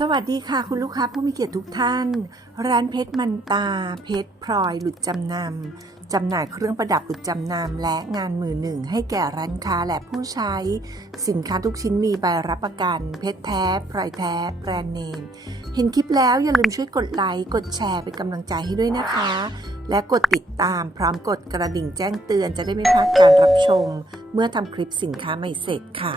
สวัสดีค่ะคุณลูกค้าผู้มีเกียรติทุกท่าน ร้านเพชรมันตา เพชรพลอยหลุดจำนำจำหน่ายเครื่องประดับหลุดจำนำและงานมือหนึ่ง ให้แก่ร้านค้าและผู้ใช้ สินค้าทุกชิ้นมีใบรับประกัน เพชรแท้พลอยแท้แบรนด์เนม เห็นคลิปแล้วอย่าลืมช่วยกดไลค์กดแชร์เป็นกำลังใจให้ด้วยนะคะ และกดติดตามพร้อมกดกระดิ่งแจ้งเตือนจะได้ไม่พลาดการรับชม เมื่อทำคลิปสินค้าใหม่เสร็จค่ะ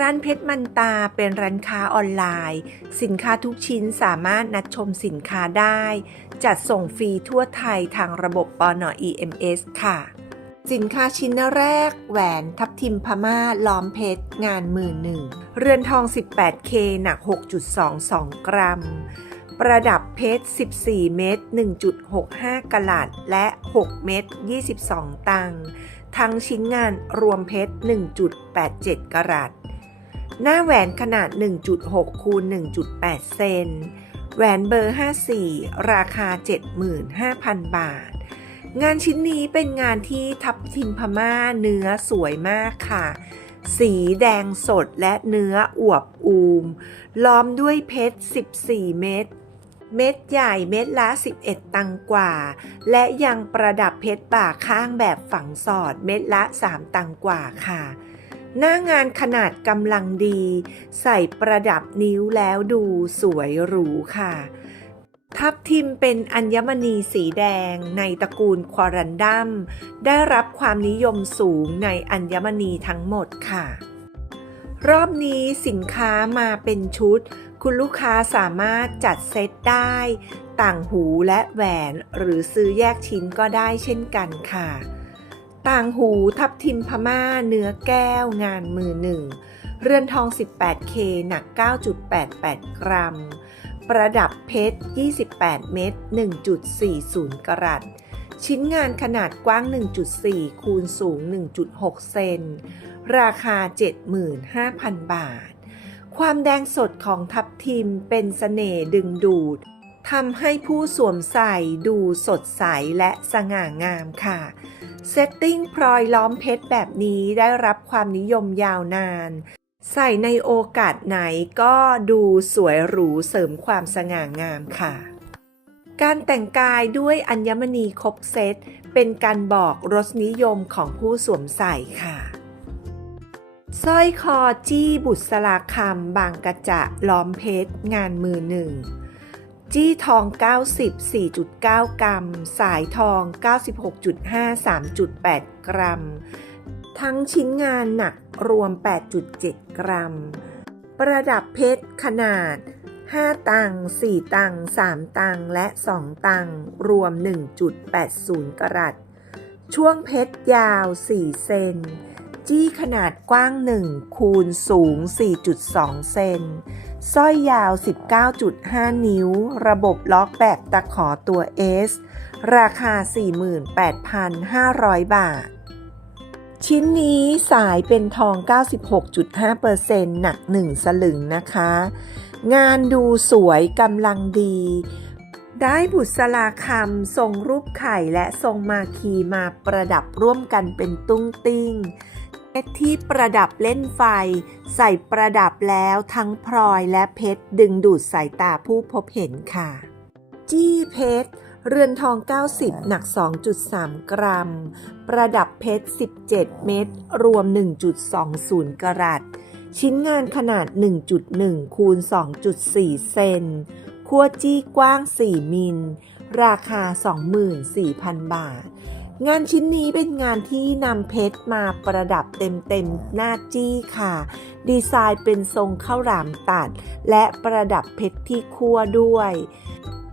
ร้านเพชรมันตาเป็นร้านค้าออนไลน์ สินค้าทุกชิ้นสามารถนัดชมสินค้าได้ จัดส่งฟรีทั่วไทยทางระบบปน EMS ค่ะ สินค้าชิ้นแรก แหวนทับทิมพม่าล้อมเพชรงานมือหนึ่ง เรือนทอง 18K หนัก 6.22 กรัม ประดับเพชร 14 เม็ด1.65 กะลัดและ 6 เม็ด22 ตังทั้งชิ้นงานรวมเพชร 1.87 กรัต หน้าแหวนขนาด 1.6คูณ1.8 เซน แหวนเบอร์ 54 ราคา 75,000 บาท งานชิ้นนี้เป็นงานที่ทับทิมพม่าเนื้อสวยมากค่ะ สีแดงสดและเนื้ออวบอูม ล้อมด้วยเพชร 14 เม็ด เม็ดใหญ่เม็ดละ 11 ตังกว่า และยังประดับเพชรบ่าข้างแบบฝังสอดเม็ดละ 3 ตังกว่าค่ะ หน้างานขนาดกำลังดี ใส่ประดับนิ้วแล้วดูสวยหรูค่ะ ทับทิมเป็นอัญมณีสีแดงในตระกูลควารันดัม ได้รับความนิยมสูงในอัญมณีทั้งหมดค่ะ รอบนี้สินค้ามาเป็นชุด คุณลูกค้าสามารถจัดเซตได้ ต่างหูและแหวนหรือซื้อแยกชิ้นก็ได้เช่นกันค่ะ ต่างหูทับทิมพม่าเนื้อแก้วงานมือหนึ่ง เรือนทอง 18K หนัก 9.88 กรัม ประดับเพชร 28 เม็ด 1.40 กรัตชิ้นงานขนาดกว้าง 1.4 คูณสูง 1.6 เซน ราคา 75,000 บาท ความแดงสดของทับทิมเป็นเสน่ห์ดึงดูด ทำให้ผู้สวมใส่ดูสดใสและสง่างามค่ะ เซตติ้งพลอยล้อมเพชรแบบนี้ได้รับความนิยมยาวนาน ใส่ในโอกาสไหนก็ดูสวยหรูเสริมความสง่างามค่ะ การแต่งกายด้วยอัญมณีครบเซต เป็นการบอกรสนิยมของผู้สวมใส่ค่ะสร้อยคอจี้บุษราคำบางกระจะล้อมเพชรงานมือหนึ่ง จี้ทอง 90 4.9 กรัม สายทอง 96.5 3.8 กรัม ทั้งชิ้นงานหนักรวม 8.7 กรัม ประดับเพชรขนาด 5 ตัง 4 ตัง 3 ตัง และ 2 ตัง รวม 1.80 กรัต ช่วงเพชรยาว 4 เซน จี้ขนาดกว้าง 1 คูณสูง 4.2 เซน สร้อยยาว 19.5 นิ้ว ระบบล็อกแบบตะขอตัว S ราคา 48,500 บาท ชิ้นนี้สายเป็นทอง 96.5%หนัก 1 สลึงนะคะ งานดูสวยกำลังดี ได้บุษราคำทรงรูปไข่และทรงมาคีมาประดับร่วมกันเป็นตุ้งติ้ง เพชรที่ประดับเล่นไฟ ใส่ประดับแล้วทั้งพลอยและเพชรดึงดูดสายตาผู้พบเห็นค่ะ จี้เพชรเรือนทอง 90 หนัก 2.3 กรัม ประดับเพชร 17 เม็ด รวม 1.20 กรัต ชิ้นงานขนาด 1.1 คูณ 2.4 เซนขั้วจี้กว้าง 4 มิล ราคา 24,000 บาท งานชิ้นนี้เป็นงานที่นำเพชรมาประดับเต็มๆหน้าจี้ค่ะ ดีไซน์เป็นทรงข้าวหลามตัด และประดับเพชรที่คั่วด้วย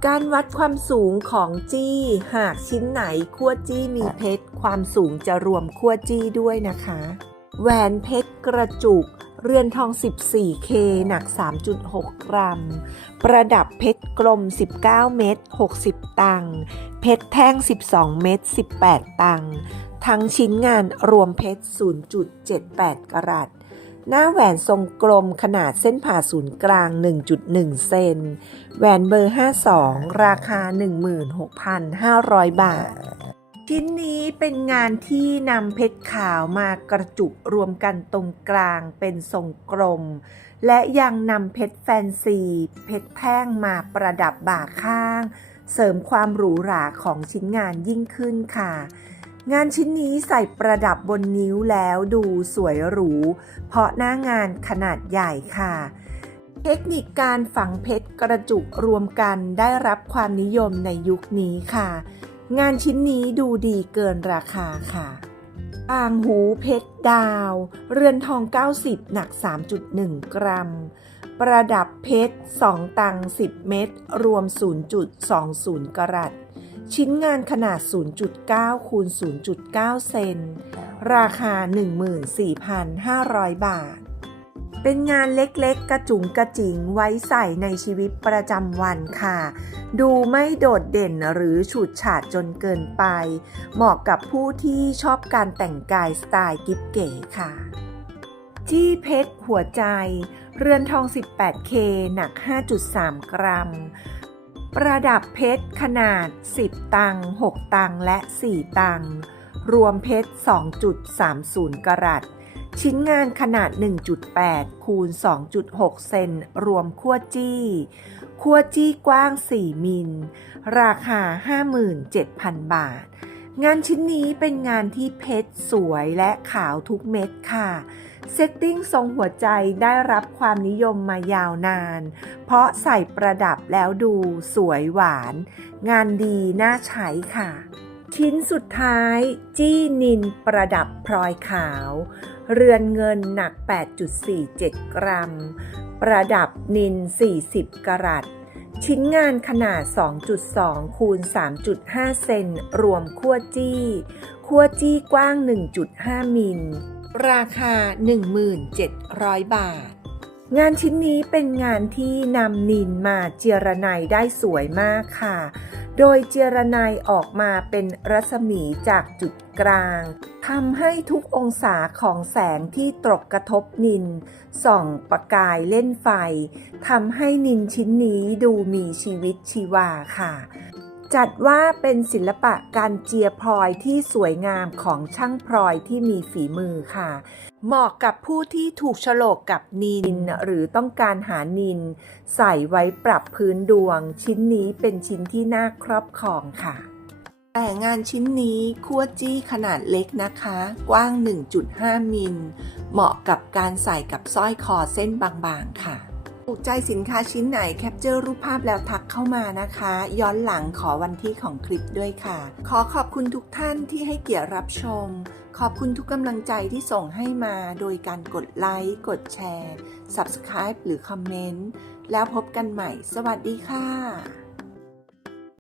การวัดความสูงของจี้ หากชิ้นไหนคั่วจี้มีเพชร ความสูงจะรวมคั่วจี้ด้วยนะคะ แหวนเพชรกระจุก เรือนทอง 14K หนัก 3.6 กรัม ประดับเพชรกลม 19 เม็ด 60 ตังค์ เพชรแท่ง 12 เม็ด 18 ตังค์ ทั้งชิ้นงานรวมเพชร 0.78 กรัตหน้าแหวนทรงกลมขนาดเส้นผ่าศูนย์กลาง 1.1 เซน แหวนเบอร์ 52 ราคา 16,500 บาท ชิ้นนี้เป็นงานที่นำเพชรขาวมากระจุกรวมกันตรงกลางเป็นทรงกลม และยังนำเพชรแฟนซี เพชรแท่งมาประดับบ่าข้าง เสริมความหรูหราของชิ้นงานยิ่งขึ้นค่ะ งานชิ้นนี้ใส่ประดับบนนิ้วแล้วดูสวยหรู เพราะหน้างานขนาดใหญ่ค่ะเทคนิคการฝังเพชรกระจุกรวมกันได้รับความนิยมในยุคนี้ค่ะ งานชิ้นนี้ดูดีเกินราคาค่ะอ่างหูเพชรดาว เรือนทอง 90 หนัก 3.1 กรัม ประดับเพชร 2 ตัง 10 เม็ดรวม 0.20 กรัตชิ้นงานขนาด 0.9 คูณ 0.9 เซน ราคา 14,500 บาท เป็นงานเล็กๆ กระจุงกระจิงไว้ใส่ในชีวิตประจำวันค่ะ ดูไม่โดดเด่นหรือฉูดฉาดจนเกินไป เหมาะกับผู้ที่ชอบการแต่งกายสไตล์กิ๊บเก๋ค่ะ จี้เพชรหัวใจ เรือนทอง 18K หนัก 5.3 กรัม ประดับเพชรขนาด 10 ตัง 6 ตัง และ 4 ตัง รวมเพชร 2.30 กรัต ชิ้นงานขนาด 1.8 คูณ 2.6 เซน รวมขั้วจี้ ขั้วจี้กว้าง 4 มิล ราคา 57,000 บาท งานชิ้นนี้เป็นงานที่เพชรสวยและขาวทุกเม็ดค่ะ เซตติ้งทรงหัวใจได้รับความนิยมมายาวนาน เพราะใส่ประดับแล้วดูสวยหวาน งานดีน่าใช้ค่ะ ชิ้นสุดท้าย จี้นินประดับพลอยขาว เรือนเงินหนัก 8.47 กรัม ประดับนิน 40 กรัตชิ้นงานขนาด 2.2 คูณ 3.5 เซน รวมขั้วจี้ ขั้วจี้กว้าง 1.5 มิล ราคา 1,700 บาท งานชิ้นนี้เป็นงานที่นำนินมาเจรไนายได้สวยมากค่ะ โดยเจรไนายออกมาเป็นรัศมีจากจุดกลางทำให้ทุกองศาของแสงที่ตกกระทบนิน ส่องประกายเล่นไฟทำให้นินชิ้นนี้ดูมีชีวิตชีวาค่ะ จัดว่าเป็นศิลปะการเจียพลอยที่สวยงามของช่างพลอยที่มีฝีมือค่ะ เหมาะกับผู้ที่ถูกโฉลกกับนินหรือต้องการหานิน ใส่ไว้ปรับพื้นดวง ชิ้นนี้เป็นชิ้นที่น่าครอบครองค่ะ แต่งานชิ้นนี้คั่วจี้ขนาดเล็กนะคะ กว้าง 1.5 มิล เหมาะกับการใส่กับสร้อยคอเส้นบางๆค่ะ ถูกใจสินค้าชิ้นไหนแคปเจอร์รูปภาพแล้วทักเข้ามานะคะ ย้อนหลังขอวันที่ของคลิปด้วยค่ะ ขอขอบคุณทุกท่านที่ให้เกียรติรับชม ขอบคุณทุกกำลังใจที่ส่งให้มาโดยการกดไลค์กดแชร์ Subscribe หรือคอมเมนต์แล้วพบกันใหม่ สวัสดีค่ะ